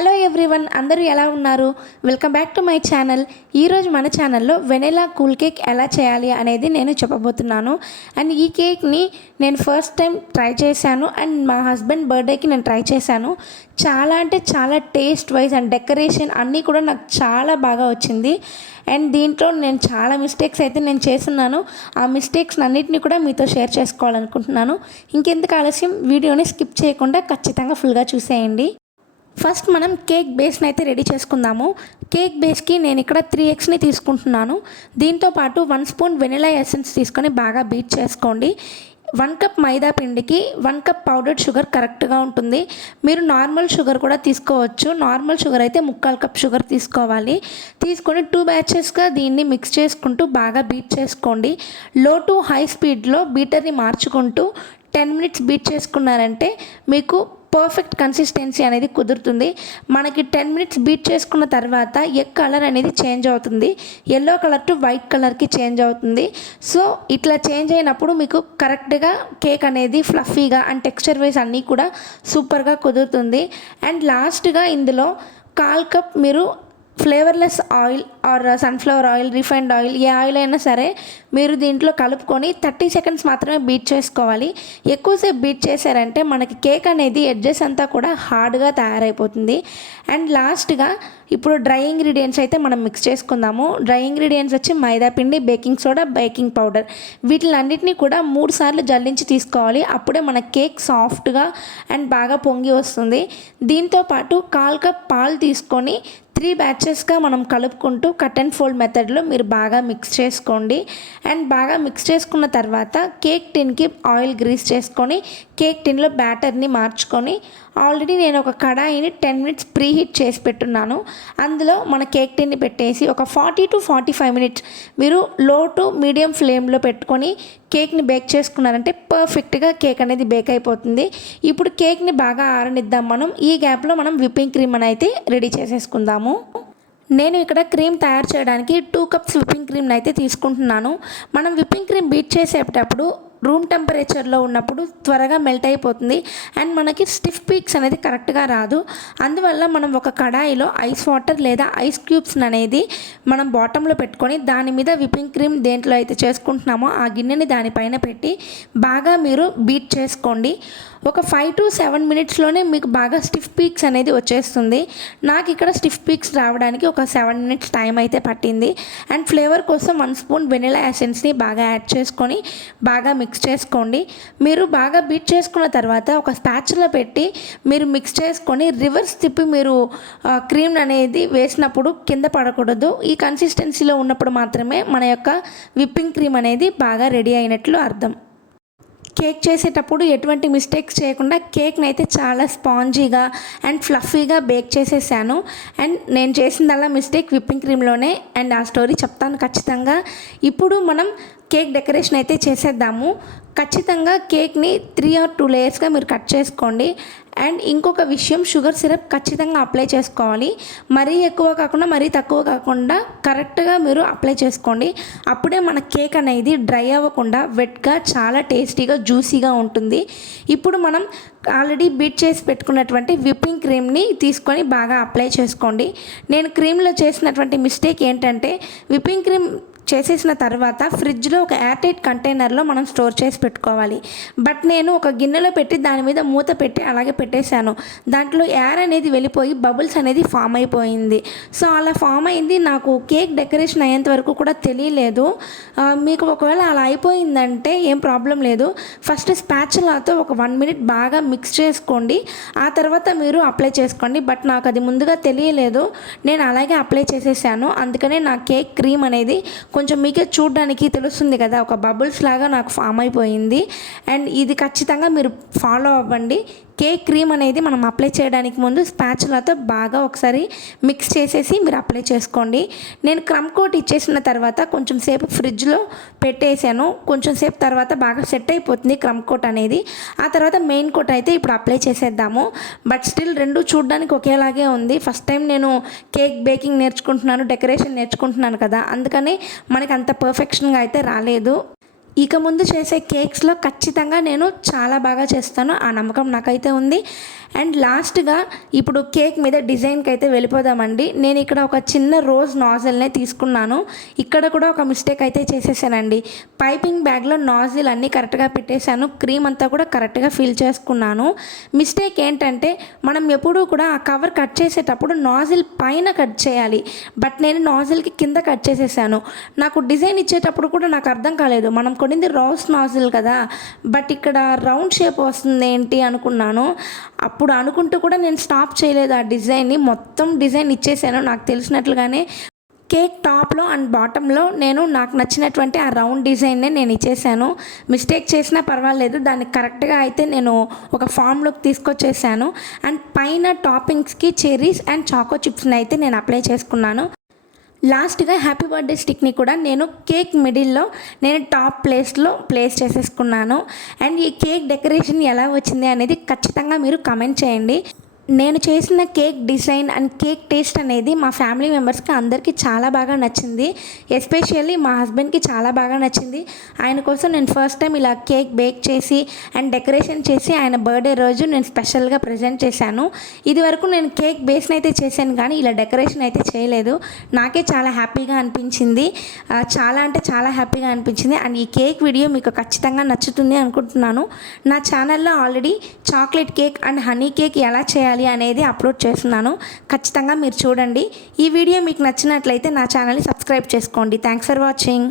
Hello everyone అందరూ ఎలా ఉన్నారు? Welcome back to my channel. ఈరోజు మన ఛానల్లో వెనిలా కూల్ కేక్ ఎలా చేయాలి అనేది నేను చెప్పబోతున్నాను. అండ్ ఈ కేక్ని నేను ఫస్ట్ టైం ట్రై చేశాను. అండ్ మా హస్బెండ్ బర్త్డేకి నేను ట్రై చేశాను. చాలా అంటే చాలా టేస్ట్ వైజ్ అండ్ డెకరేషన్ అన్నీ కూడా నాకు చాలా బాగా వచ్చింది. అండ్ దీంట్లో నేను చాలా మిస్టేక్స్ అయితే నేను చేస్తున్నాను. ఆ మిస్టేక్స్ అన్నిటిని కూడా మీతో షేర్ చేసుకోవాలనుకుంటున్నాను. ఇంకెందుకు ఆలస్యం? వీడియోని స్కిప్ చేయకుండా ఖచ్చితంగా ఫుల్గా చూసేయండి. ఫస్ట్ మనం కేక్ బేస్ని అయితే రెడీ చేసుకుందాము. కేక్ బేస్కి నేను ఇక్కడ త్రీ ఎగ్స్ని తీసుకుంటున్నాను. దీంతో పాటు వన్ స్పూన్ వెనిలా ఎసెన్స్ తీసుకొని బాగా బీట్ చేసుకోండి. వన్ కప్ మైదా పిండికి వన్ కప్ పౌడర్డ్ షుగర్ కరెక్ట్గా ఉంటుంది. మీరు నార్మల్ షుగర్ కూడా తీసుకోవచ్చు. నార్మల్ షుగర్ అయితే ముక్కాల్ కప్ షుగర్ తీసుకోవాలి. తీసుకొని టూ బ్యాచెస్గా దీన్ని మిక్స్ చేసుకుంటూ బాగా బీట్ చేసుకోండి. లో టు హై స్పీడ్లో బీటర్ని మార్చుకుంటూ టెన్ మినిట్స్ బీట్ చేసుకున్నారంటే మీకు పర్ఫెక్ట్ కన్సిస్టెన్సీ అనేది కుదురుతుంది. మనకి టెన్ మినిట్స్ బీట్ చేసుకున్న తర్వాత ఎగ్ కలర్ అనేది చేంజ్ అవుతుంది. ఎల్లో కలర్ టు వైట్ కలర్కి చేంజ్ అవుతుంది. సో ఇట్లా చేంజ్ అయినప్పుడు మీకు కరెక్ట్గా కేక్ అనేది ఫ్లఫీగా అండ్ టెక్స్చర్ వైజ్ అన్నీ కూడా సూపర్గా కుదురుతుంది. అండ్ లాస్ట్గా ఇందులో కాల్ కప్ మీరు flavourless oil or sunflower oil refined oil A oil అయినా సరే మీరు దీంట్లో కలుపుకొని థర్టీ సెకండ్స్ మాత్రమే బీట్ చేసుకోవాలి. ఎక్కువసేపు బీట్ చేశారంటే మనకి కేక్ అనేది ఎడ్జెస్ అంతా కూడా హార్డ్గా తయారైపోతుంది. అండ్ లాస్ట్గా ఇప్పుడు డ్రై ఇంగ్రీడియంట్స్ అయితే మనం మిక్స్ చేసుకుందాము. డ్రై ఇంగ్రీడియంట్స్ వచ్చి మైదా పిండి బేకింగ్ సోడా బేకింగ్ పౌడర్. వీటిలన్నిటిని కూడా మూడు సార్లు జల్లించి తీసుకోవాలి. అప్పుడే మన కేక్ సాఫ్ట్గా అండ్ బాగా పొంగి వస్తుంది. దీంతో పాటు కాల్ కప్ పాలు తీసుకొని త్రీ బ్యాచెస్గా మనం కలుపుకుంటూ కట్ అండ్ ఫోల్డ్ మెథడ్లో మీరు బాగా మిక్స్ చేసుకోండి. అండ్ బాగా మిక్స్ చేసుకున్న తర్వాత కేక్ టిన్కి ఆయిల్ గ్రీస్ చేసుకొని కేక్ టిన్లో బ్యాటర్ని మార్చుకొని ఆల్రెడీ నేను ఒక కడాయిని టెన్ మినిట్స్ ప్రీ హీట్ చేసి పెట్టున్నాను. అందులో మన కేక్ టిన్ని పెట్టేసి ఒక forty to forty five minutes మీరు లో టు మీడియం ఫ్లేమ్లో పెట్టుకొని కేక్ని బేక్ చేసుకున్నారంటే పర్ఫెక్ట్గా కేక్ అనేది బేక్ అయిపోతుంది. ఇప్పుడు కేక్ని బాగా ఆరనిద్దాం మనం. ఈ గ్యాప్లో మనం విప్పింగ్ క్రీమ్ అని అయితే రెడీ చేసేసుకుందాము. నేను ఇక్కడ క్రీమ్ తయారు చేయడానికి టూ కప్స్ విప్పింగ్ క్రీమ్ని అయితే తీసుకుంటున్నాను. మనం విప్పింగ్ క్రీమ్ బీట్ చేసేటప్పుడు రూమ్ టెంపరేచర్లో ఉన్నప్పుడు త్వరగా మెల్ట్ అయిపోతుంది. అండ్ మనకి స్టిఫ్ పీక్స్ అనేది కరెక్ట్గా రాదు. అందువల్ల మనం ఒక కడాయిలో ఐస్ వాటర్ లేదా ఐస్ క్యూబ్స్ అనేది మనం బాటంలో పెట్టుకొని దాని మీద విప్పింగ్ క్రీమ్ దేంట్లో అయితే చేసుకుంటున్నామో ఆ గిన్నెని దానిపైన పెట్టి బాగా మీరు బీట్ చేసుకోండి. ఒక ఫైవ్ టు సెవెన్ మినిట్స్లోనే మీకు బాగా స్టిఫ్ పీక్స్ అనేది వచ్చేస్తుంది. నాకు ఇక్కడ స్టిఫ్ పీక్స్ రావడానికి ఒక సెవెన్ మినిట్స్ టైం అయితే పట్టింది. అండ్ ఫ్లేవర్ కోసం వన్ స్పూన్ వెనిలా ఎసెన్స్ని బాగా యాడ్ చేసుకొని బాగా మిక్స్ మిక్స్ చేసుకోండి. మీరు బాగా బీట్ చేసుకున్న తర్వాత ఒక స్పాచ్లో పెట్టి మీరు మిక్స్ చేసుకొని రివర్స్ తిప్పి మీరు క్రీమ్ అనేది వేసినప్పుడు కింద పడకూడదు. ఈ కన్సిస్టెన్సీలో ఉన్నప్పుడు మాత్రమే మన యొక్క విప్పింగ్ క్రీమ్ అనేది బాగా రెడీ అయినట్లు అర్థం. కేక్ చేసేటప్పుడు ఎటువంటి మిస్టేక్స్ చేయకుండా కేక్ని అయితే చాలా స్పాంజీగా అండ్ ఫ్లఫీగా బేక్ చేసేసాను. అండ్ నేను చేసిందల్లా మిస్టేక్ విప్పింగ్ క్రీమ్లోనే అండ్ ఆ స్టోరీ చెప్తాను ఖచ్చితంగా. ఇప్పుడు మనం కేక్ డెకరేషన్ అయితే చేసేద్దాము. ఖచ్చితంగా కేక్ని త్రీ ఆర్ టూ లేయర్స్గా మీరు కట్ చేసుకోండి. అండ్ ఇంకొక విషయం షుగర్ సిరప్ ఖచ్చితంగా అప్లై చేసుకోవాలి. మరీ ఎక్కువ కాకుండా మరీ తక్కువ కాకుండా కరెక్ట్గా మీరు అప్లై చేసుకోండి. అప్పుడే మన కేక్ అనేది డ్రై అవ్వకుండా వెట్గా చాలా టేస్టీగా జ్యూసీగా ఉంటుంది. ఇప్పుడు మనం ఆల్రెడీ బీట్ చేసి పెట్టుకున్నటువంటి విప్పింగ్ క్రీమ్ని తీసుకొని బాగా అప్లై చేసుకోండి. నేను క్రీమ్లో చేసినటువంటి మిస్టేక్ ఏంటంటే విప్పింగ్ క్రీమ్ చేసేసిన తర్వాత ఫ్రిడ్జ్లో ఒక ఎయిర్టైట్ కంటైనర్లో మనం స్టోర్ చేసి పెట్టుకోవాలి. బట్ నేను ఒక గిన్నెలో పెట్టి దాని మీద మూత పెట్టి అలాగే పెట్టేశాను. దాంట్లో ఎయిర్ అనేది వెళ్ళిపోయి బబుల్స్ అనేది ఫామ్ అయిపోయింది. సో అలా ఫామ్ అయింది. నాకు కేక్ డెకరేషన్ అయ్యేంత వరకు కూడా తెలియలేదు. మీకు ఒకవేళ అలా అయిపోయిందంటే ఏం ప్రాబ్లం లేదు. ఫస్ట్ స్పాచులాతో ఒక వన్ మినిట్ బాగా మిక్స్ చేసుకోండి. ఆ తర్వాత మీరు అప్లై చేసుకోండి. బట్ నాకు అది ముందుగా తెలియలేదు. నేను అలాగే అప్లై చేసేసాను. అందుకనే నా కేక్ క్రీమ్ అనేది కొంచెం మీకే చూడడానికి తెలుస్తుంది కదా ఒక బబుల్స్ లాగా నాకు ఫామ్ అయిపోయింది. అండ్ ఇది ఖచ్చితంగా మీరు ఫాలో అవ్వండి. కేక్ క్రీమ్ అనేది మనం అప్లై చేయడానికి ముందు స్పాచులతో బాగా ఒకసారి మిక్స్ చేసేసి మీరు అప్లై చేసుకోండి. నేను క్రమ్ కోట్ ఇచ్చేసిన తర్వాత కొంచెం సేపు ఫ్రిడ్జ్లో పెట్టేసాను కొంచెం సేపు తర్వాత బాగా సెట్ అయిపోతుంది క్రమ్ కోట్ అనేది. ఆ తర్వాత మెయిన్ కోట్ అయితే ఇప్పుడు అప్లై చేసేద్దాము. బట్ స్టిల్ రెండు చూడడానికి ఒకేలాగే ఉంది. ఫస్ట్ టైం నేను కేక్ బేకింగ్ నేర్చుకుంటున్నాను డెకరేషన్ నేర్చుకుంటున్నాను కదా. అందుకని మనకి అంత పర్ఫెక్షన్గా అయితే రాలేదు. ఇక ముందు చేసే కేక్స్లో ఖచ్చితంగా నేను చాలా బాగా చేస్తాను. ఆ నమ్మకం నాకైతే ఉంది. అండ్ లాస్ట్గా ఇప్పుడు కేక్ మీద డిజైన్కి అయితే వెళ్ళిపోదామండి. నేను ఇక్కడ ఒక చిన్న రోజ్ నాజిల్నే తీసుకున్నాను. ఇక్కడ కూడా ఒక మిస్టేక్ అయితే చేసేసానండి. పైపింగ్ బ్యాగ్లో నాజిల్ అన్నీ కరెక్ట్గా పెట్టేశాను. క్రీమ్ అంతా కూడా కరెక్ట్గా ఫిల్ చేసుకున్నాను. మిస్టేక్ ఏంటంటే మనం ఎప్పుడూ కూడా ఆ కవర్ కట్ చేసేటప్పుడు నాజిల్ పైన కట్ చేయాలి. బట్ నేను నాజిల్కి కింద కట్ చేసేసాను. నాకు డిజైన్ ఇచ్చేటప్పుడు కూడా నాకు అర్థం కాలేదు. మనం కొనింది రౌస్ నాజిల్ కదా. బట్ ఇక్కడ రౌండ్ షేప్ వస్తుంది ఏంటి అనుకున్నాను అప్పుడు అనుకుంటూ కూడా నేను స్టాప్ చేయలేదు ఆ డిజైన్ని మొత్తం డిజైన్ ఇచ్చేసాను. నాకు తెలిసినట్లుగానే కేక్ టాప్లో అండ్ బాటంలో నేను నాకు నచ్చినటువంటి ఆ రౌండ్ డిజైన్నే నేను ఇచ్చేసాను. మిస్టేక్ చేసినా పర్వాలేదు. దాన్ని కరెక్ట్గా అయితే నేను ఒక ఫామ్లోకి తీసుకొచ్చేసాను. అండ్ పైన టాపింగ్స్కి చెరీస్ అండ్ చాకో చిప్స్ని అయితే నేను అప్లై చేసుకున్నాను. లాస్ట్గా హ్యాపీ బర్త్డే స్టిక్ని కూడా నేను కేక్ మిడిల్లో నేను టాప్ ప్లేస్లో ప్లేస్ చేసేసుకున్నాను. అండ్ ఈ కేక్ డెకరేషన్ ఎలా వచ్చింది అనేది ఖచ్చితంగా మీరు కమెంట్ చేయండి. నేను చేసిన cake design and cake taste అనేది మా ఫ్యామిలీ మెంబర్స్కి అందరికీ చాలా బాగా నచ్చింది. ఎస్పెషల్లీ మా హస్బెండ్కి చాలా బాగా నచ్చింది. ఆయన కోసం నేను ఫస్ట్ టైం ఇలా కేక్ బేక్ చేసి అండ్ డెకరేషన్ చేసి ఆయన బర్త్డే రోజు నేను స్పెషల్గా ప్రజెంట్ చేశాను. ఇది వరకు నేను కేక్ బేస్ని అయితే చేశాను కానీ ఇలా డెకరేషన్ అయితే చేయలేదు. నాకే చాలా హ్యాపీగా అనిపించింది. చాలా అంటే చాలా హ్యాపీగా అనిపించింది. అండ్ ఈ కేక్ వీడియో మీకు ఖచ్చితంగా నచ్చుతుంది అనుకుంటున్నాను. నా ఛానల్లో already chocolate cake and honey cake ఎలా చేయాలి చేయాలి అనేది అప్లోడ్ చేస్తున్నాను. ఖచ్చితంగా మీరు చూడండి. ఈ వీడియో మీకు నచ్చినట్లయితే నా ఛానల్ని సబ్స్క్రైబ్ చేసుకోండి. Thanks for watching